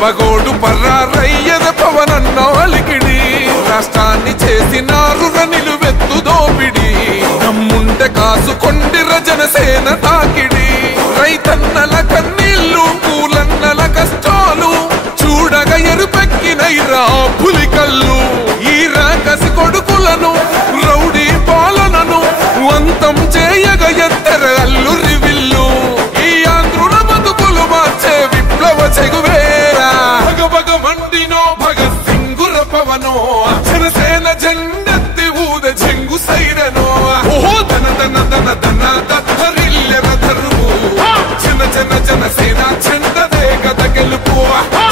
పగోడు పర్రారయ్యద పవనన్న అలికిడి రాష్ట్రాన్ని చేసినారు నిలువెత్తు దోపిడి దమ్ముంటే కాసుకొండిర జనసేన తాకిడి రైతన్నల కన్నీళ్లు కూలన్నల కష్టాలు చూడగ ఎరుపెక్కినైరా పులికల్లు ఈ రాకసి కొడుకులను రౌడీ పాలనను అంతం చేయగ ఎత్తర అల్లురి విల్లు ఈ ఆంధ్రుల బతుకులు మార్చే విప్లవ చెగువేరా భగభగ మండినో భగత్ సింగుర పవనో జనసేన జెండెత్తి ఊద చెంగు సైరనో ఓహో ధన ధన ధన ధన దత్తరిల్లెర ధరువు జన జన జనసేన చెండదే గద గెలుపు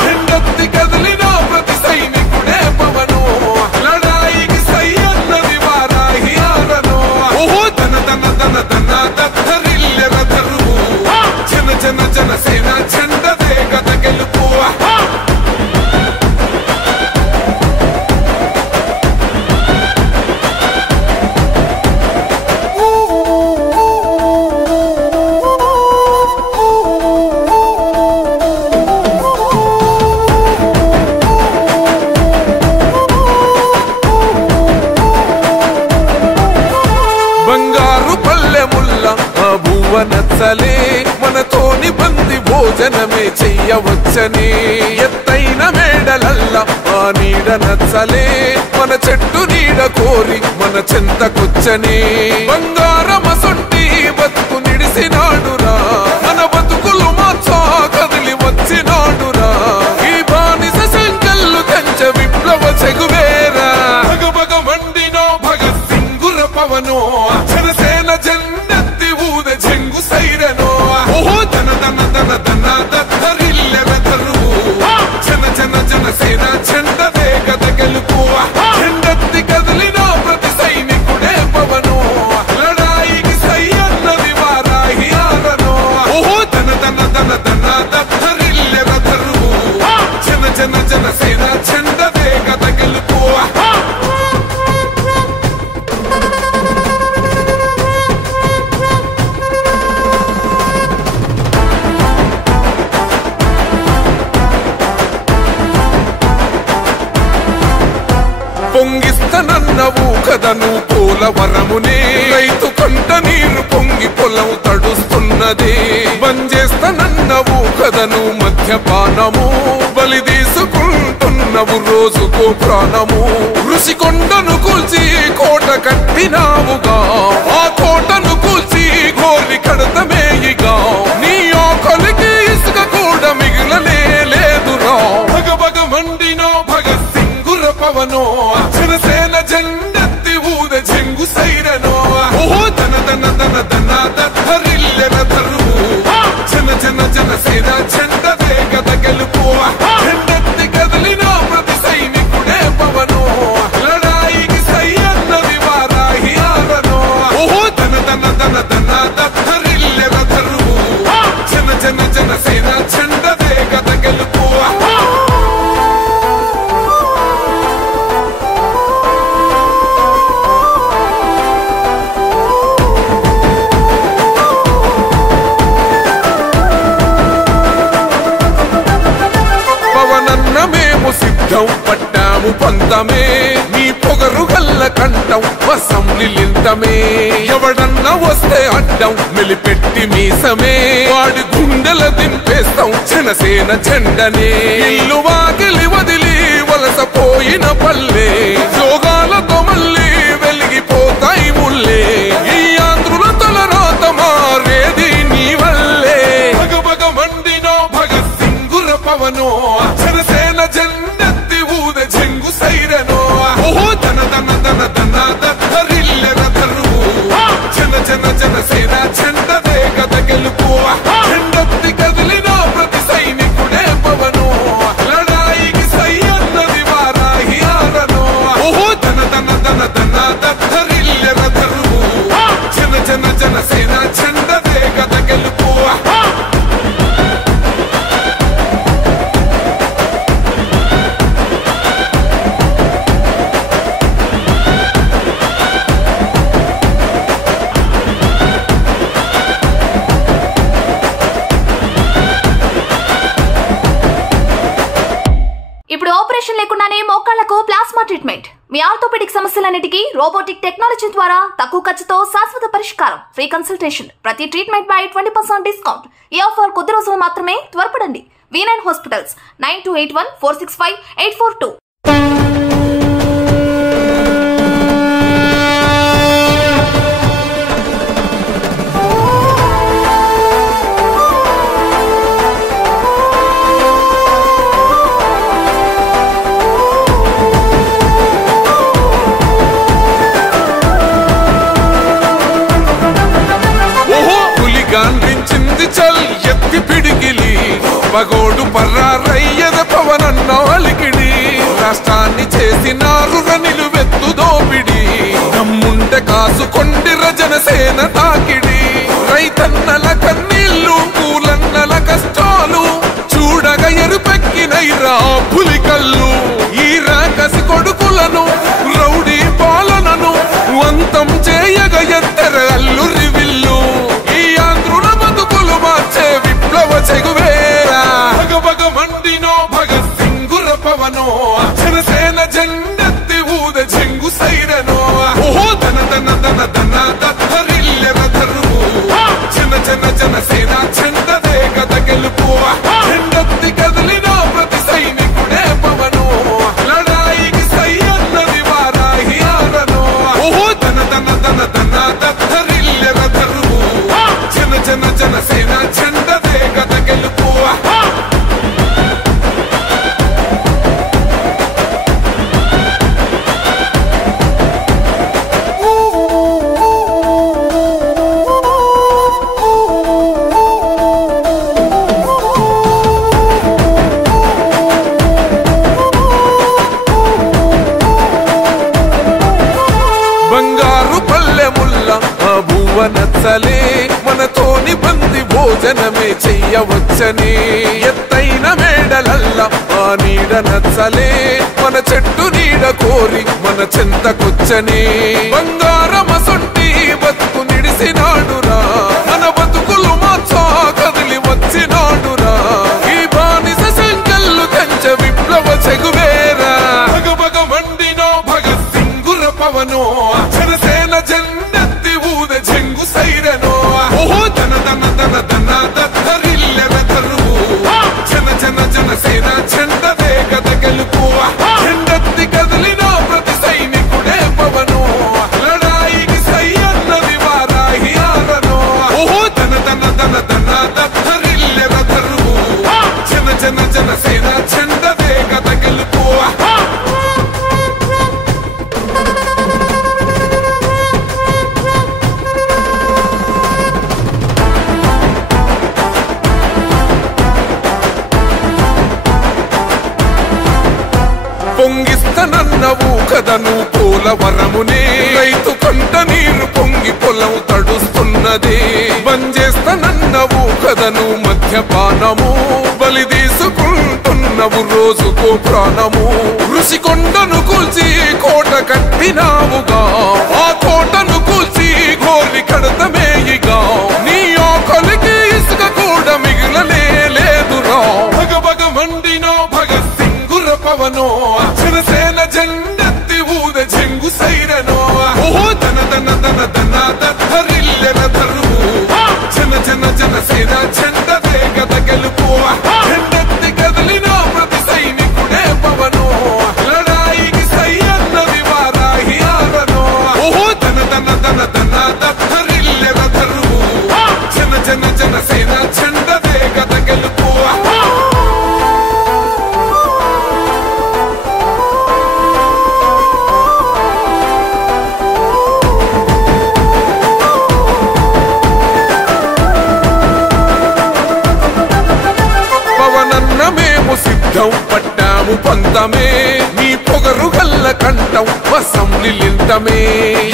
జెండెత్తి కదిలిన ప్రతి సైనికుడే పవనో లడాయికి సై అన్నది వారాహి ఆరనో ఓహో ధన ధన ధన ధన దత్తరిల్లెర ధరువు జన జన జనసేన చెండదే గద గెలుపు నచ్చలే మనతోని బంది భోజనమే చెయ్యవచ్చని ఎత్తైన మేడలల్ల ఆ నీడ నచ్చలే మన చెట్టు నీడ కోరి మన చెంతకొచ్చని బంగారమసొంటి బతుకు నిడిసినాడురా మన బతుకులు మార్చా కదిలి వచ్చినాడురా ఈ బానిస సంకల్లు కంచ విప్లవ చెగువేరా భగభగ మండినో భగత్ సింగుర పవనో జనసేన జెండెత్తి ఊద చెంగు సైరనో ఓహో ధన ధన ధన ధన దత్తరిల్లెర ధరువు జన జన జనసేన చెండదే గద గెలుపు జెండెత్తి కదిలిన ప్రతి సైనికుడే పవనో లడాయికి సై అన్నది వారాహి ఆరనో ఓహో ధన ధన ధన ధన దత్తరిల్లెర ధరువు జన జన జనసేన చెండదే గద గెలుపు పొంగిస్తనన్నవు కదను పోలవరమునే రైతు కంట నీరు పొంగి పొలం తడుస్తున్నది బంజేస్తనన్నవు కదను మద్యపానము బలి తీసుకుంటున్నవు రోజుకో ప్రాణము ఋషికొండను కూల్చి కోట కట్టినావుగా ఆ కోటను కూల్చి గోలి కడతమేయిగా నీ ఆకలికి ఇసుక కూడా మిగిలనే లేదురా భగభగ మండినో భగత్ సింగుర పవనో జనసేన జెండెత్తి ఊద చెంగు సైరనో ఓహో ధన ధన ధన ధన దత్తరిల్లెర ధరువు జన జన జనసేన చెండదే గద గెలుపు జెండెత్తి కదిలిన ప్రతి సైనికుడే పవనో లడాయికి సై అన్నది వారాహి ఆరనో ఓహో ధన ధన ధన ధన దత్తరిల్లెర ధరువు జన జన జనసేన చెండదే గద గెలుపు మేము సిద్ధం పట్టాము పంతమే నీ పొగరు గల్ల కంఠం అసెంబ్లీలింతమే ఎవడన్నా వస్తే అడ్డం మెలిపెట్టి మీసమే వాడి గుండెల దింపేస్తాం జనసేన జెండనే ఇల్లు వాకిలి వదిలి వలసపోయిన పల్లె యోగాలతో మళ్ళీ వెలిగిపోతాయి ముల్లే ఈ ఆంధ్రుల తలరాత మారేది నీ వల్లే భగభగ మండినో భగత్ సింగుర పవనో జనసేన జెండెత్తి ఊద చెంగు సైరనో ఓహో ధన ధన ధన ధన దత్తరిల్లెర ధరువు జన జన జనసేన చెండదే గద గెలుపు జెండెత్తి కదిలిన ప్రతి సైనికుడే పవనో లడాయికి సై అన్నది వారాహి ఆరనో ట్రీట్మెంట్ మీ ఆర్థోపెడిక్ సమస్యలన్నిటికీ రోబోటిక్ టెక్నాలజీ ద్వారా తక్కువ ఖర్చుతో శాశ్వత పరిష్కారం. Free consultation. ప్రతి ట్రీట్మెంట్ పై 20% డిస్కౌంట్. ఈ ఆఫర్ కొద్ది రోజులు మాత్రమే. త్వరపడండి. V9 hospitals 9281465842. గాంధించింది చల్ ఎత్తి పిడికిలి పగోడు పర్రారయ్యద పవనన్న అలికిడి రాష్ట్రాన్ని చేసినారు నిలువెత్తు దోపిడి దమ్ముంటే కాసుకొండిర జనసేన తాకిడి రైతన్నల కన్నీళ్లు కూలన్నల కష్టాలు చూడగా ఎరుపెక్కినైరా పులికల్లు ఈ రాకసి కొడుకులను రౌడీ పాలనను అంతం చేయగ ఎత్తెర అల్లురి విల్లు చెగువేరా భగభగ మండినో భగత్ సింగుర పవనో జనసేన జెండెత్తి ఊద చెంగు సైరనో ఓహో దన దన దన దన దద్దరిల్లెర ధరువు జన జన జనసేన చెండదే గద గెలుపు జెండెత్తి కదిలినో ప్రతి సైనికుడే పవనో లడాయికి సై అన్నది వారాహి ఆరనో ఓహో దన దన దన దన దద్దరిల్లెర ధరువు జన జన జనసేన చెండదే గద గెలుపు బంగారు పల్లెముల్ల ఆ భూవ నచ్చలే మనతోని బంది భోజనమే చెయ్యవచ్చని ఎత్తైన మేడలల్ల ఆ నీడ నచ్చలే మన చెట్టు నీడ కోరి మన చెంతకొచ్చని బంగారమసొంటి బతుకు నిడిసినాడురా మన బతుకులు మార్చా కదిలి వచ్చినాడురా ఈ బానిస సంకల్లు కంచ విప్లవ చెగువేరా భగభగ మండినో భగత్ సింగుర పవనో జనసేన జెండెత్తి ఊద చెంగు సైరనో ఓహో దన దన దన దన దద్దరిల్లెర ధరువు జన జన జనసేన చెండదే గద గెలుపు జెండెత్తి కదిలినో ప్రతి సైనికుడే పవనో లడాయికి సై అన్నది వారాహి ఆరనో ఓహో దన దన దన దన దద్దరిల్లెర ధరువు జన జన జనసేన చెండదే గద గెలుపు పొంగిస్తనన్నవు కదను పోలవరమునే రైతు కంట నీరు పొంగి పొలం తడుస్తున్నది బంజేస్తనన్నవు కదను మద్యపానము బలి తీసుకుంటున్నవు రోజుకో ప్రాణము ఋషికొండను కూల్చి కోట కట్టినావుగా ఆ కోటను కూల్చి గోరి కడతమేయిగా నీ ఆకలికి ఇసుక కూడా మిగిలనే లేదురా భగభగ మండినో భగత్ సింగుర పవనో జనసేన జెండెత్తి ఊద చెంగు సైరనో ఓహో దన దన దన దన దద్దరిల్లెర ధరువు జన జన జనసేన చెండదే గద గెలుపు జెండెత్తి కదిలినో ప్రతి సైనికుడే పవనో లడాయికి సై అన్నది వారాహి ఆరనో ఓహో దన దన దన దన దద్దరిల్లెర ధరువు జన జన జనసేన చెండదే గద గెలుపు మేము సిద్ధం పట్టాము పంతమే నీ పొగరు గల్ల కంఠం వసంలింతమే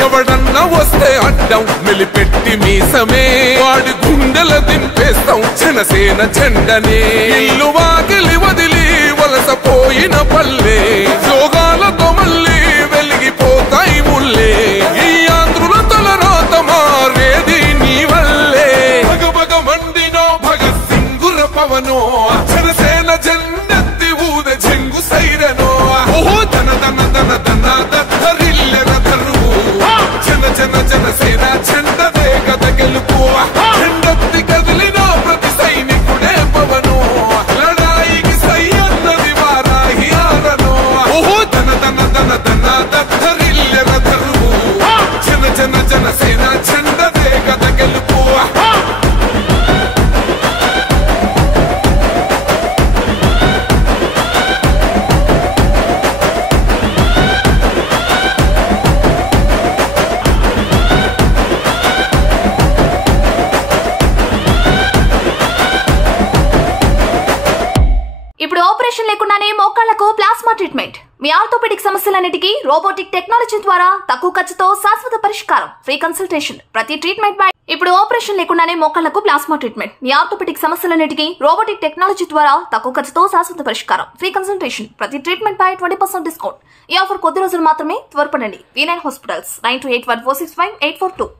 ఎవడన్న వస్తే అడ్డం మెలిపెట్టి మీసమే వాడి గుండెల దింపేస్తాం జనసేన జెండనే ఇల్లు వాకిలి వదిలి వలసపోయిన పల్లె యోగాలతో మళ్ళీ వెలిగిపోతాయి ముల్లే ఈ ఆంధ్రుల తలరాత మారేది నీ వల్లే భగభగ మండినో భగత్ సింగుర పవనో జనసేన జెండెత్తి ఊద చెంగు సైరనో ఓహో దన దన దన దన ఆపరేషన్ లేకుండానే మోకాళ్లకు ప్లాస్మా ట్రీట్మెంట్. మీ ఆర్థోపెడిక్ సమస్యలన్నిటికీ రోబోటిక్ టెక్నాలజీ ద్వారా తక్కువ ఖర్చుతో శాశ్వత పరిష్కారం. Free consultation. ప్రతి ట్రీట్మెంట్ బై ఇప్పుడు ఆపరేషన్ లేకుండానే మోకాళ్లకు ప్లాస్మా ట్రీట్మెంట్. మీ ఆర్థోపెడిక్ సమస్యలన్నిటికీ రోబోటిక్ టెక్నాలజీ ద్వారా తక్కువ ఖర్చుతో శాశ్వత పరిష్కారం. Free consultation. ప్రతి ట్రీట్మెంట్ పై 20% డిస్కౌంట్. ఈ ఆఫర్ కొద్ది రోజులు మాత్రమే. త్వరపడండి. V9 hospitals 9281465842.